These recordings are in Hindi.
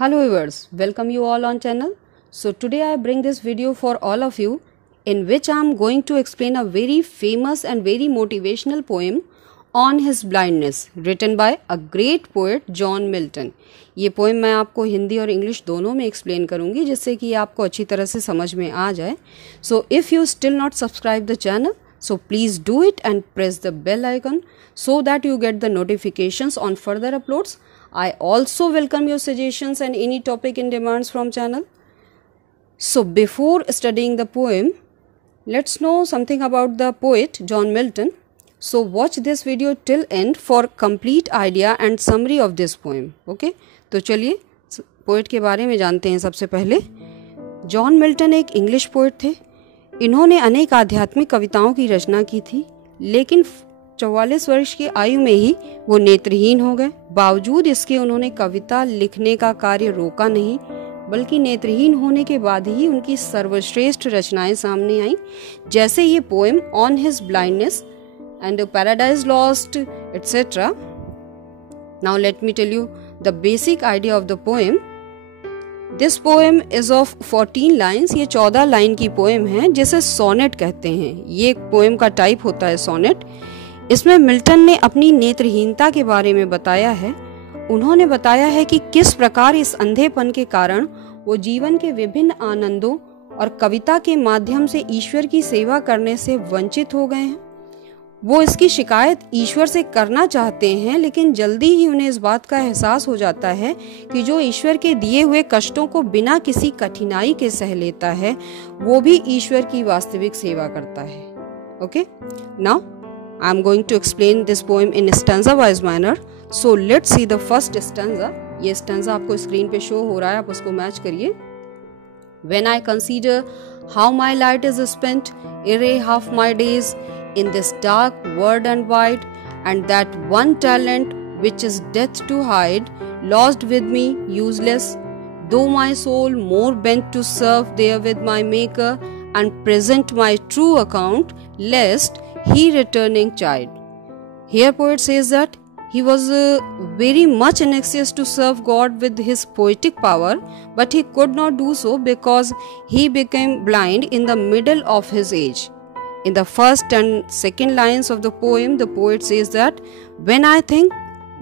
Hello viewers, welcome you all on channel. So today I bring this video for all of you in which I am going to explain a very famous and very motivational poem on his blindness written by a great poet John Milton. ये पोएम मैं आपको हिंदी और इंग्लिश दोनों में एक्सप्लेन करूंगी जिससे कि आपको अच्छी तरह से समझ में आ जाए. So if you still not subscribe the channel, so please do it and press the bell icon so that you get the notifications on further uploads. I also welcome your suggestions and any topic in demands from channel. So before studying the poem, let's know something about the poet John Milton. So watch this video till end for complete idea and summary of this poem. Okay? तो चलिए पोएट के बारे में जानते हैं. सबसे पहले जॉन मिल्टन एक इंग्लिश पोएट थे. इन्होंने अनेक आध्यात्मिक कविताओं की रचना की थी, लेकिन 44 वर्ष की आयु में ही वो नेत्रहीन हो गए. बावजूद इसके उन्होंने कविता लिखने का कार्य रोका नहीं, बल्कि नेत्रहीन होने के बाद ही उनकी सर्वश्रेष्ठ रचनाएं सामने आईं, जैसे ये poem on his blindness and paradise lost etcetera. Now let me tell you the basic idea of the poem. This poem is of 14 lines. ये 14 लाइन की पोएम है जिसे सोनेट कहते हैं. ये पोएम का टाइप होता है सोनेट. इसमें मिल्टन ने अपनी नेत्रहीनता के बारे में बताया है. उन्होंने बताया है कि किस प्रकार इस अंधेपन के कारण वो जीवन के विभिन्न आनंदों और कविता के माध्यम से ईश्वर की सेवा करने से वंचित हो गए हैं. वो इसकी शिकायत ईश्वर से करना चाहते हैं, लेकिन जल्दी ही उन्हें इस बात का एहसास हो जाता है कि जो ईश्वर के दिए हुए कष्टों को बिना किसी कठिनाई के सह लेता है, वो भी ईश्वर की वास्तविक सेवा करता है. Okay, now I am going to explain this poem in stanza wise manner. So let's see the first stanza. ये stanza आपको स्क्रीन पे शो हो रहा है, आप उसको मैच करिए. When I consider how my light is spent, array half my days in this dark world and wide, and that one talent which is death to hide, lost with me useless, though my soul more bent to serve there with my Maker and present my true account, lest he returning chide. Here poet says that he was very much anxious to serve God with his poetic power, but he could not do so because he became blind in the middle of his age. In the first and second lines of the poem, the poet says that when I think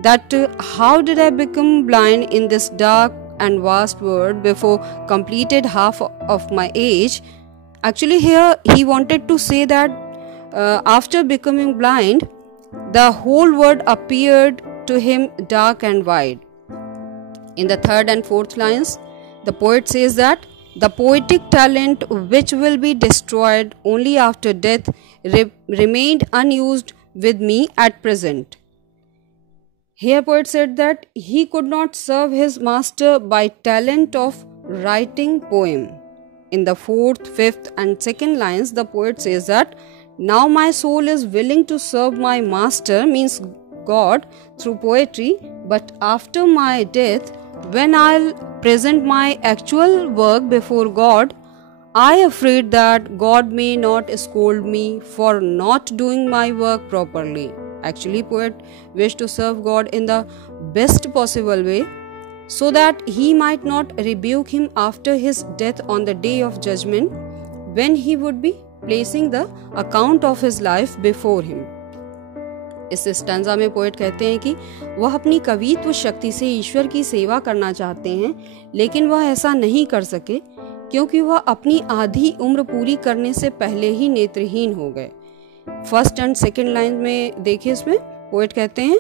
that how did I become blind in this dark and vast world before completed half of my age, actually here he wanted to say that after becoming blind, the whole world appeared to him dark and wide. In the third and fourth lines, the poet says that the poetic talent which will be destroyed only after death remained unused with me at present. Here poet said that he could not serve his master by talent of writing poem. In the fourth, fifth and second lines, the poet says that now my soul is willing to serve my master, means God, through poetry, but after my death, when I'll present my actual work before God, I afraid that God may not scold me for not doing my work properly. Actually, poet wished to serve God in the best possible way, so that he might not rebuke him after his death on the day of judgment, when he would be placing the account of his life before him. इस स्टैंजा में पोएट कहते हैं कि वह अपनी कवित्व शक्ति से ईश्वर की सेवा करना चाहते हैं, लेकिन वह ऐसा नहीं कर सके क्योंकि वह अपनी आधी उम्र पूरी करने से पहले ही नेत्रहीन हो गए. फर्स्ट एंड सेकंड लाइन में देखिए, इसमें पोएट कहते हैं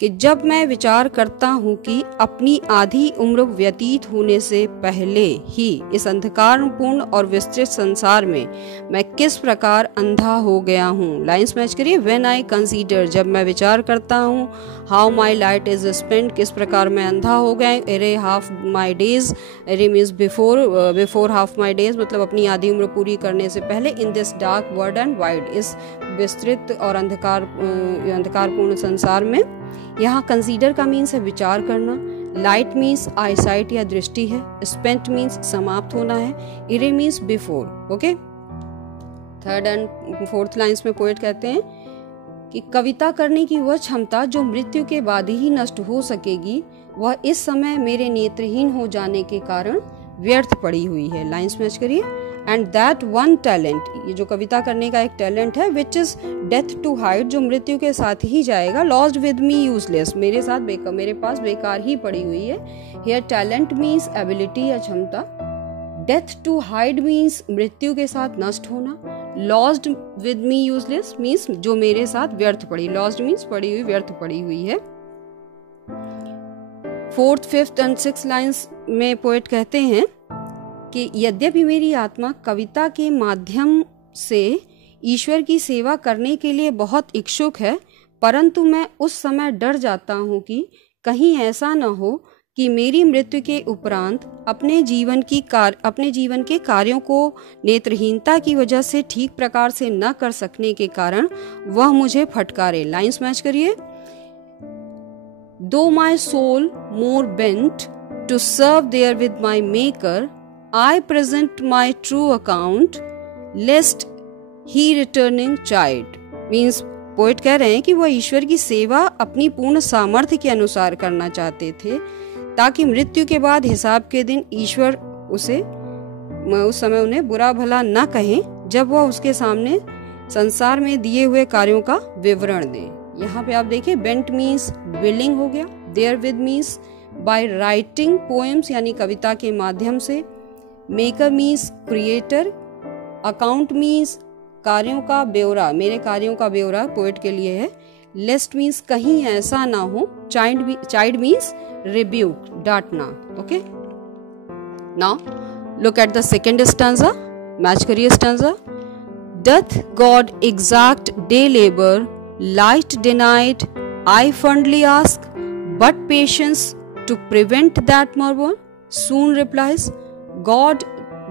कि जब मैं विचार करता हूँ कि अपनी आधी उम्र व्यतीत होने से पहले ही इस अंधकारपूर्ण और विस्तृत संसार में मैं किस प्रकार अंधा हो गया हूँ। लाइन्स मैच करिए। व्हेन आई कंसीडर, जब मैं विचार करता हूँ, how my light is spent, किस प्रकार मैं अंधा हो गया। Array half my days, array means before half my days, मतलब अपनी आधी उम्र पूरी करने से पहले। In this dark world and wide, इस विस्तृत और अंधकारपूर्ण संसार में। यहाँ कंसीडर का मीन्स है विचार करना, लाइट मीन्स आईसाइट या दृष्टि है, स्पेंट मीन्स समाप्त होना है, ere means before. Okay, third and fourth lines में पोएट कहते हैं कि कविता करने की वह क्षमता जो मृत्यु के बाद ही नष्ट हो सकेगी, वह इस समय मेरे नेत्रहीन हो जाने के कारण व्यर्थ पड़ी हुई है। लाइन्स मैच करिए। एंड दैट वन टैलेंट, ये जो कविता करने का एक टैलेंट है, which is death to hide, जो मृत्यु के साथ ही जाएगा, लॉस्ट विद मी यूजलेस, मेरे साथ बेकार, मेरे पास बेकार ही पड़ी हुई है। हियर टैलेंट मीन्स एबिलिटी या क्षमता, डेथ टू हाइड मीन्स मृत्यु के साथ नष्ट होना, lost with me useless means जो मेरे साथ व्यर्थ पड़ी, लॉस्ट मीन्स पड़ी हुई, व्यर्थ पड़ी हुई है। Fourth, fifth and sixth lines में पोएट कहते हैं कि यद्यपि मेरी आत्मा कविता के माध्यम से ईश्वर की सेवा करने के लिए बहुत इच्छुक है, परंतु मैं उस समय डर जाता हूँ कि कहीं ऐसा न हो कि मेरी मृत्यु के उपरांत अपने जीवन के कार्यों को नेत्रहीनता की वजह से ठीक प्रकार से न कर सकने के कारण वह मुझे फटकारे। लाइन्स मैच करिए। Though my soul more bent to serve there with my Maker, I present my true account, lest he returning chide. Means poet कह रहे हैं कि वह ईश्वर की सेवा अपनी पूर्ण सामर्थ्य के अनुसार करना चाहते थे, ताकि मृत्यु के बाद हिसाब के दिन ईश्वर उस समय उन्हें बुरा भला न कहें, जब वह उसके सामने संसार में दिए हुए कार्यों का विवरण दें। यहाँ पे आप देखिए, बेंट मीन्स विलिंग हो गया, therewith means by writing poems यानी कविता के माध्यम से, maker means creator, account means कार्यों का ब्यौरा, मेरे कार्यों का ब्यौरा पोएट के लिए है, लेस्ट मीन्स कहीं ऐसा ना हो, चाइल्ड मीन्स रिब्यूक, डांटना। Okay, now look at the second stanza, match करिए stanza. Doth God exact day labour, light denied, I fondly ask, but patience to prevent that murmur soon replies, God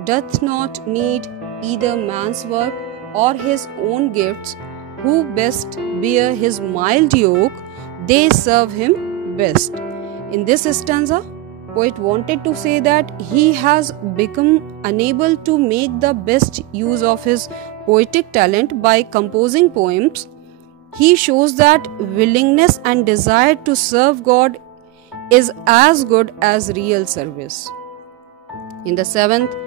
doth not need either man's work or his own gifts, who best bear his mild yoke, they serve him best. In this stanza, poet wanted to say that he has become unable to make the best use of his poetic talent by composing poems. He shows that willingness and desire to serve God is as good as real service. In the 7th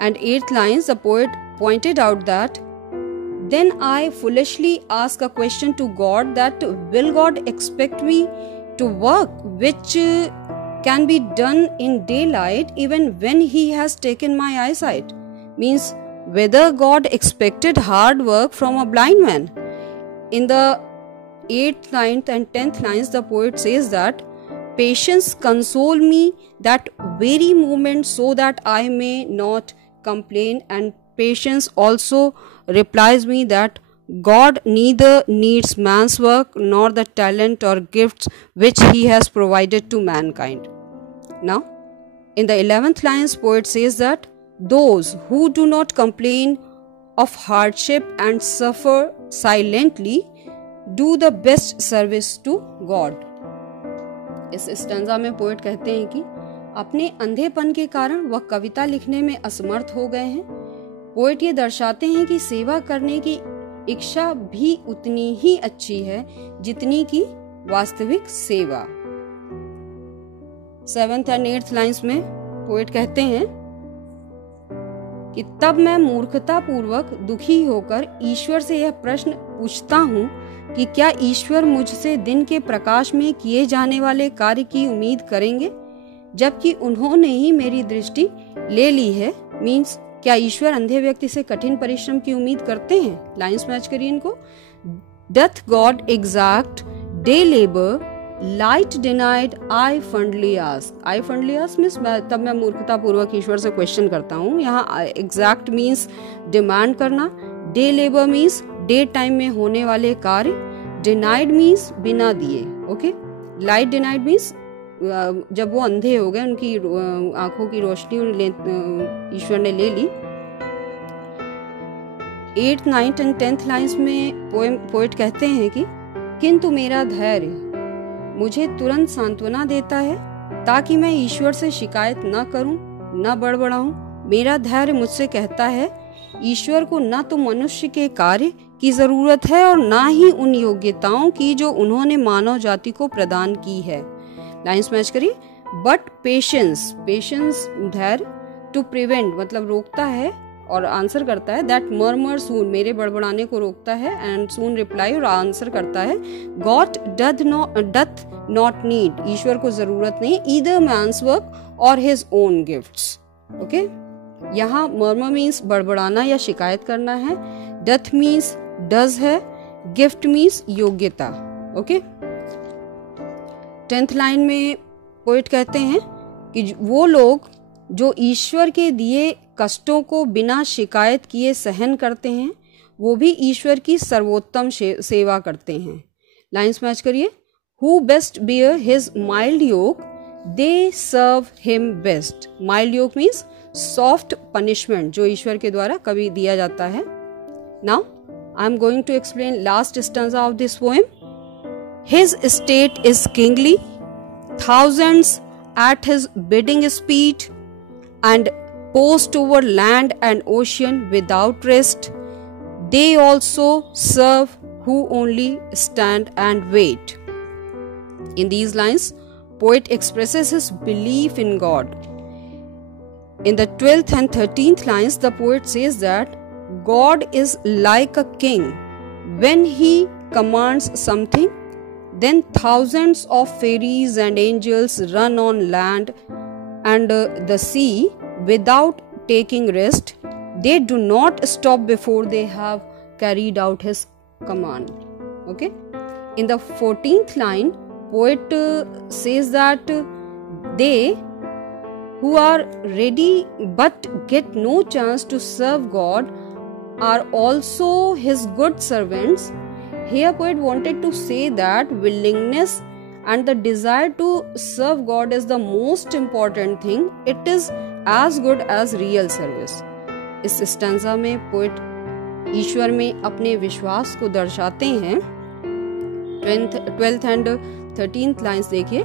and 8th lines, the poet pointed out that, then I foolishly ask a question to God that will God expect me to work which can be done in daylight even when he has taken my eyesight? Means whether God expected hard work from a blind man. In the 8th, 9th and 10th lines, the poet says that patience console me that very moment so that I may not complain, and patience also replies me that God neither needs man's work nor the talent or gifts which he has provided to mankind. Now, in the 11th lines, poet says that those who do not complain of hardship and suffer silently do the best service to God. इस स्टैंजा में पोएट कहते हैं कि अपने अंधेपन के कारण वह कविता लिखने में असमर्थ हो गए हैं। पोएट ये दर्शाते हैं कि सेवा करने की इच्छा भी उतनी ही अच्छी है जितनी की वास्तविक सेवा। 7th and 8th लाइन्स में पोएट कहते हैं कि तब मैं मूर्खता पूर्वक दुखी होकर ईश्वर से यह प्रश्न पूछता हूँ कि क्या ईश्वर मुझसे दिन के प्रकाश में किए जाने वाले कार्य की उम्मीद करेंगे, जबकि उन्होंने ही मेरी दृष्टि ले ली है। मीन्स क्या ईश्वर अंधे व्यक्ति से कठिन परिश्रम की उम्मीद करते हैं? लाइन्स मैच करिए इनको। Doth God exact day labor, light denied, I fondly ask. I fondly ask means तब मैं मूर्खता पूर्वक ईश्वर से क्वेश्चन करता हूँ. यहाँ exact means डिमांड करना. Day labor means day time में होने वाले कार्य. Denied means बिना दिए. ओके. Light denied means जब वो अंधे हो गए, उनकी आंखों की रोशनी ईश्वर ने ले ली. 8th, 9th and 10th lines में पोएट कहते हैं कि किंतु मेरा धैर्य मुझे तुरंत सांत्वना देता है ताकि मैं ईश्वर से शिकायत न करूं, न बड़बड़ाऊं. मेरा धैर्य मुझसे कहता है ईश्वर को न तो मनुष्य के कार्य की जरूरत है और न ही उन योग्यताओं की जो उन्होंने मानव जाति को प्रदान की है. लाइन्स मैच करिए. बट पेशेंस, पेशेंस धैर्य. टू प्रिवेंट मतलब रोकता है और आंसर करता है. दैट मर्मर सून मेरे बड़बड़ाने को रोकता है. एंड सून रिप्लाई और आंसर करता है. गॉड डथ नॉट नीड ईश्वर को जरूरत नहीं. ईदर मैन्स वर्क और हिज ओन गिफ्ट्स. ओके. यहाँ मर्मर मीन्स बड़बड़ाना या शिकायत करना है. डथ मीन्स डज है. गिफ्ट मीन्स योग्यता. ओके. 10th लाइन में पोएट कहते हैं कि वो लोग जो ईश्वर के दिए कष्टों को बिना शिकायत किए सहन करते हैं वो भी ईश्वर की सर्वोत्तम सेवा करते हैं. लाइन्स मैच करिए. Who best bear his mild yoke they serve him best. Mild yoke means soft punishment जो ईश्वर के द्वारा कभी दिया जाता है. Now I am going to explain last stanza of this poem. His estate is kingly, thousands at his bidding speed, and post over land and ocean without rest. They also serve who only stand and wait. In these lines, poet expresses his belief in God. In the 12th and 13th lines, the poet says that God is like a king. When he commands something, then thousands of fairies and angels run on land and the sea without taking rest. They do not stop before they have carried out his command. Okay. In the 14th line, poet says that they who are ready but get no chance to serve God are also his good servants. Here poet wanted to say that willingness and the desire to serve God is the most important thing. It is as good as real service. इस स्टैंजा में पोएट ईश्वर में अपने विश्वास को दर्शाते हैं. 12th एंड 13th लाइन्स देखिए.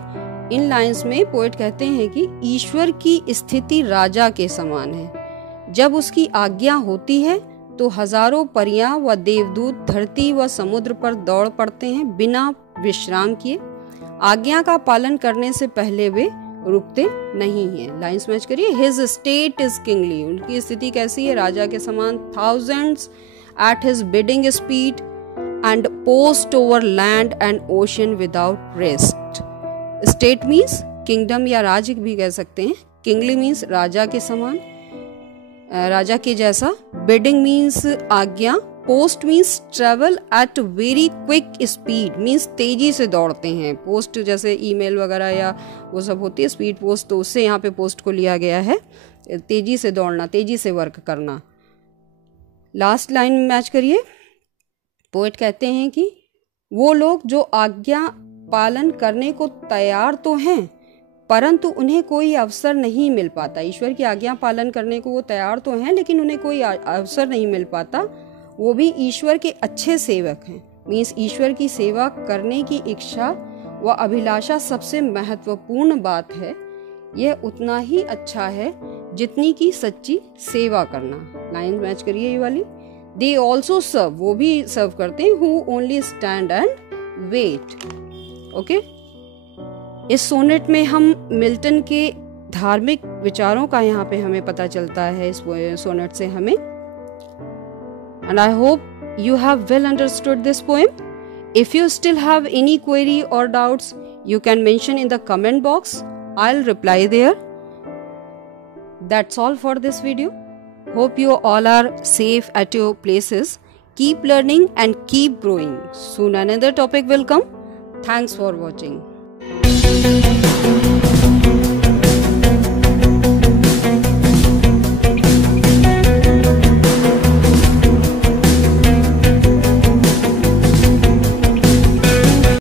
इन लाइन्स में पोएट कहते हैं कि ईश्वर की स्थिति राजा के समान है. जब उसकी आज्ञा होती है तो हजारों परियां व देवदूत धरती व समुद्र पर दौड़ पड़ते हैं बिना विश्राम किए. आज्ञा का पालन करने से पहले वे रुकते नहीं हैं. लाइन्स मैच करिए. His state is kingly. उनकी स्थिति कैसी है? राजा के समान. Thousands at his bidding speed and post over land and ocean without rest. State means kingdom या राज्य भी कह सकते हैं. किंगली मीन्स राजा के समान, राजा के जैसा. बिडिंग मीन्स आज्ञा. Post means travel at very quick speed means तेजी से दौड़ते हैं. पोस्ट जैसे ईमेल वगैरह या वो सब होती है स्पीड पोस्ट, तो उससे यहाँ पे पोस्ट को लिया गया है. तेजी से दौड़ना, तेजी से वर्क करना. लास्ट लाइन मैच करिए. पोएट कहते हैं कि वो लोग जो आज्ञा पालन करने को तैयार तो हैं परंतु उन्हें कोई अवसर नहीं मिल पाता. ईश्वर की आज्ञा पालन करने को वो तैयार तो हैं लेकिन उन्हें कोई अवसर नहीं मिल पाता. वो भी ईश्वर के अच्छे सेवक हैं. मीन्स ईश्वर की सेवा करने की इच्छा व अभिलाषा सबसे महत्वपूर्ण बात है. यह उतना ही अच्छा है जितनी की सच्ची सेवा करना. लाइन मैच करिए ये वाली. They also serve. वो भी सर्व करते हैं. Who only stand and wait. Okay. इस सोनेट में हम मिल्टन के धार्मिक विचारों का यहाँ पे हमें पता चलता है इस सोनेट से हमें. And I hope you have well understood this poem. If you still have any query और doubts you can mention in the comment box. I'll reply there. That's all for this video. Hope you all are safe at your places. Keep learning and keep growing. Soon another topic will come. Thanks for watching.